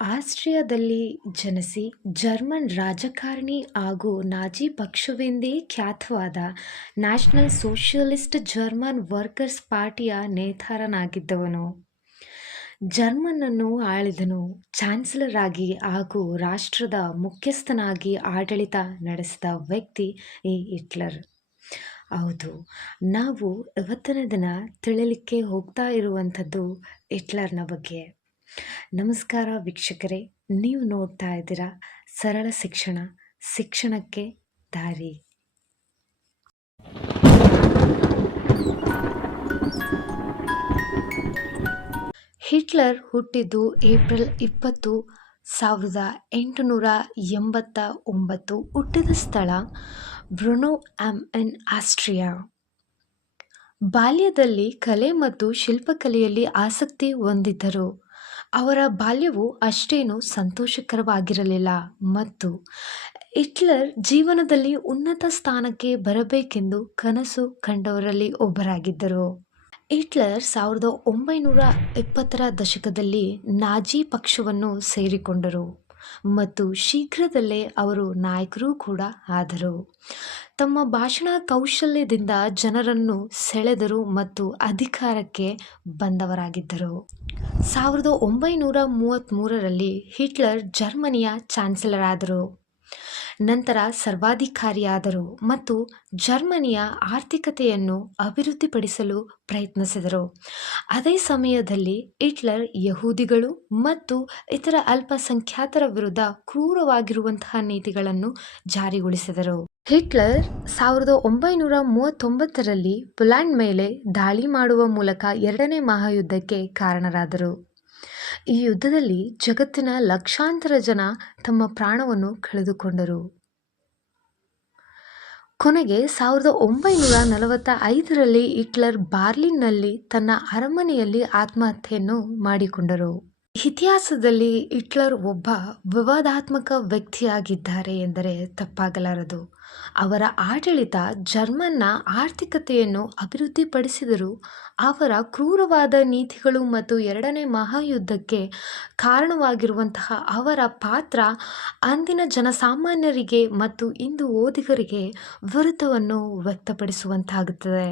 ಆಸ್ಟ್ರಿಯಾದಲ್ಲಿ ಜನಿಸಿ German ರಾಜಕಾರಣಿ ಹಾಗೂ Nazi ಪಕ್ಷವೆಂದೇ ಖ್ಯಾತವಾದ ನ್ಯಾಷನಲ್ ಸೋಷಿಯಲಿಸ್ಟ್ ಜರ್ಮನ್ ವರ್ಕರ್ಸ್ ಪಾರ್ಟಿಯ ನೇತಾರನಾಗಿದ್ದವನು. ಜರ್ಮನ್ನನ್ನು ಆಳಿದನು. ಚಾನ್ಸಲರ್ ಆಗಿ ಹಾಗೂ ರಾಷ್ಟ್ರದ ಮುಖ್ಯಸ್ಥನಾಗಿ ಆಡಳಿತ ನಡೆಸಿದ ವ್ಯಕ್ತಿ ಈ ಹಿಟ್ಲರ್. ಹೌದು, ನಾವು ಇವತ್ತಿನ ದಿನ ತಿಳಿಲಿಕ್ಕೆ ಹೋಗ್ತಾ ಇರುವಂಥದ್ದು ಹಿಟ್ಲರ್ನ ಬಗ್ಗೆ. ನಮಸ್ಕಾರ ವೀಕ್ಷಕರೇ, ನೀವು ನೋಡ್ತಾ ಇದ್ದೀರಾ ಸರಳ ಶಿಕ್ಷಣ, ಶಿಕ್ಷಣಕ್ಕೆ ದಾರಿ. ಹಿಟ್ಲರ್ ಹುಟ್ಟಿದ್ದು ಏಪ್ರಿಲ್ 20, 1889. ಹುಟ್ಟಿದ ಸ್ಥಳ ಬ್ರುನೋ ಇನ್ ಆಸ್ಟ್ರಿಯಾ. ಬಾಲ್ಯದಲ್ಲಿ ಕಲೆ ಮತ್ತು ಶಿಲ್ಪಕಲೆಯಲ್ಲಿ ಆಸಕ್ತಿ ಹೊಂದಿದ್ದರು. ಅವರ ಬಾಲ್ಯವು ಅಷ್ಟೇನೂ ಸಂತೋಷಕರವಾಗಿರಲಿಲ್ಲ ಮತ್ತು ಹಿಟ್ಲರ್ ಜೀವನದಲ್ಲಿ ಉನ್ನತ ಸ್ಥಾನಕ್ಕೆ ಬರಬೇಕೆಂದು ಕನಸು ಕಂಡವರಲ್ಲಿ ಒಬ್ಬರಾಗಿದ್ದರು. ಹಿಟ್ಲರ್ 1920ರ ದಶಕದಲ್ಲಿ ನಾಜಿ ಪಕ್ಷವನ್ನು ಸೇರಿಕೊಂಡರು ಮತ್ತು ಶೀಘ್ರದಲ್ಲೇ ಅವರು ನಾಯಕರೂ ಕೂಡ ಆದರು. ತಮ್ಮ ಭಾಷಣ ಕೌಶಲ್ಯದಿಂದ ಜನರನ್ನು ಸೆಳೆದರು ಮತ್ತು ಅಧಿಕಾರಕ್ಕೆ ಬಂದವರಾಗಿದ್ದರು. 1933ರಲ್ಲಿ ಹಿಟ್ಲರ್ ಜರ್ಮನಿಯ ಚಾನ್ಸಲರ್ ಆದರು, ನಂತರ ಸರ್ವಾಧಿಕಾರಿಯಾದರು ಮತ್ತು ಜರ್ಮನಿಯ ಆರ್ಥಿಕತೆಯನ್ನು ಅಭಿವೃದ್ಧಿಪಡಿಸಲು ಪ್ರಯತ್ನಿಸಿದರು. ಅದೇ ಸಮಯದಲ್ಲಿ ಹಿಟ್ಲರ್ ಯಹೂದಿಗಳು ಮತ್ತು ಇತರ ಅಲ್ಪಸಂಖ್ಯಾತರ ವಿರುದ್ಧ ಕ್ರೂರವಾಗಿರುವಂತಹ ನೀತಿಗಳನ್ನು ಜಾರಿಗೊಳಿಸಿದರು. ಹಿಟ್ಲರ್ 1939ರಲ್ಲಿ ಪೋಲೆಂಡ್ ಮೇಲೆ ದಾಳಿ ಮಾಡುವ ಮೂಲಕ ಎರಡನೇ ಮಹಾಯುದ್ಧಕ್ಕೆ ಕಾರಣರಾದರು. ಈ ಯುದ್ಧದಲ್ಲಿ ಜಗತ್ತಿನ ಲಕ್ಷಾಂತರ ಜನ ತಮ್ಮ ಪ್ರಾಣವನ್ನು ಕಳೆದುಕೊಂಡರು. ಕೊನೆಗೆ 1945ರಲ್ಲಿ ಹಿಟ್ಲರ್ ಬರ್ಲಿನ್ನಲ್ಲಿ ತನ್ನ ಅರಮನೆಯಲ್ಲಿ ಆತ್ಮಹತ್ಯೆಯನ್ನು ಮಾಡಿಕೊಂಡರು. ಇತಿಹಾಸದಲ್ಲಿ ಹಿಟ್ಲರ್ ಒಬ್ಬ ವಿವಾದಾತ್ಮಕ ವ್ಯಕ್ತಿಯಾಗಿದ್ದಾರೆ ಎಂದರೆ ತಪ್ಪಾಗಲಾರದು. ಅವರ ಆಡಳಿತ ಜರ್ಮನ್ನ ಆರ್ಥಿಕತೆಯನ್ನು ಅಭಿವೃದ್ಧಿಪಡಿಸಿದರೂ ಅವರ ಕ್ರೂರವಾದ ನೀತಿಗಳು ಮತ್ತು ಎರಡನೇ ಮಹಾಯುದ್ಧಕ್ಕೆ ಕಾರಣವಾಗಿರುವಂತಹ ಅವರ ಪಾತ್ರ ಅಂದಿನ ಜನಸಾಮಾನ್ಯರಿಗೆ ಮತ್ತು ಇಂದು ಓದುಗರಿಗೆ ವಿರೋಧವನ್ನು ವ್ಯಕ್ತಪಡಿಸುವಂತಾಗುತ್ತದೆ.